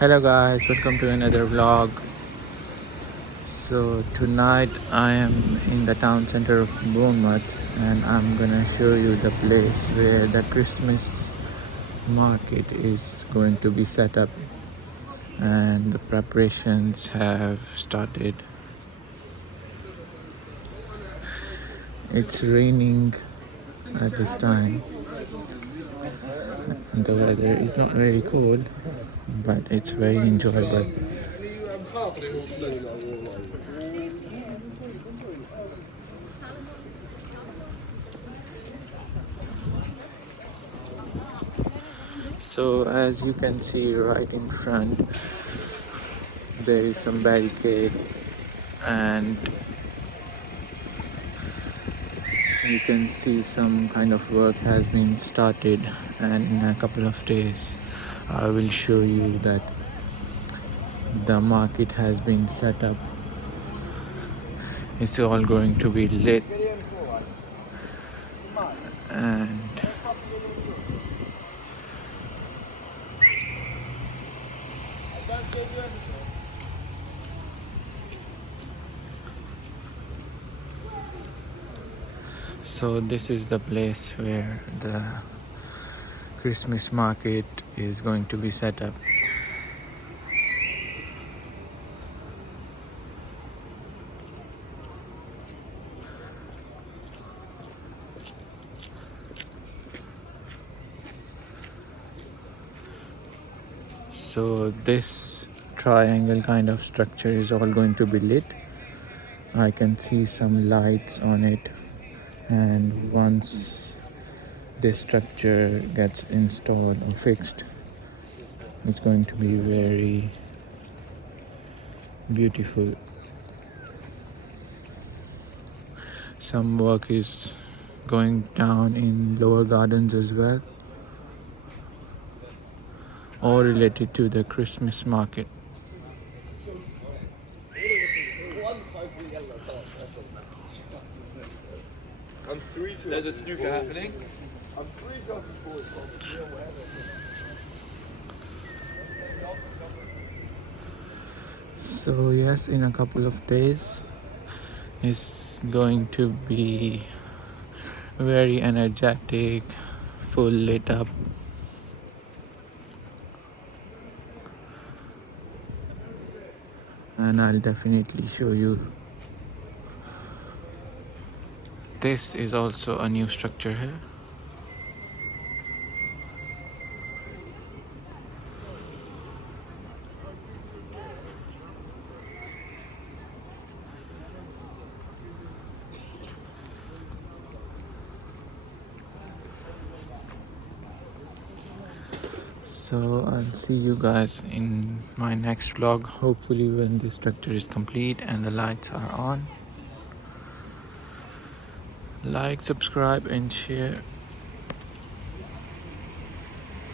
Hello guys, welcome to another vlog. So tonight I am in the town center of Bournemouth and I'm gonna show you the place where the Christmas market is going to be set up and the preparations have started. It's raining at this time and the weather is not very cold, but it's very enjoyable. So as you can see right in front, there is some barricade and you can see some kind of work has been started, and in a couple of days I will show you that the market has been set up. It's all going to be lit and so this is the place where the Christmas market is going to be set up. So this triangle kind of structure is all going to be lit. I can see some lights on it, and once this structure gets installed or fixed, it's going to be very beautiful. Some work is going down in lower gardens as well, all related to the Christmas market. There's a snooker happening. So yes, in a couple of days it's going to be very energetic, full lit up. And I'll definitely show you. This is also a new structure here. So I'll see you guys in my next vlog, hopefully when the structure is complete and the lights are on. Like, subscribe and share.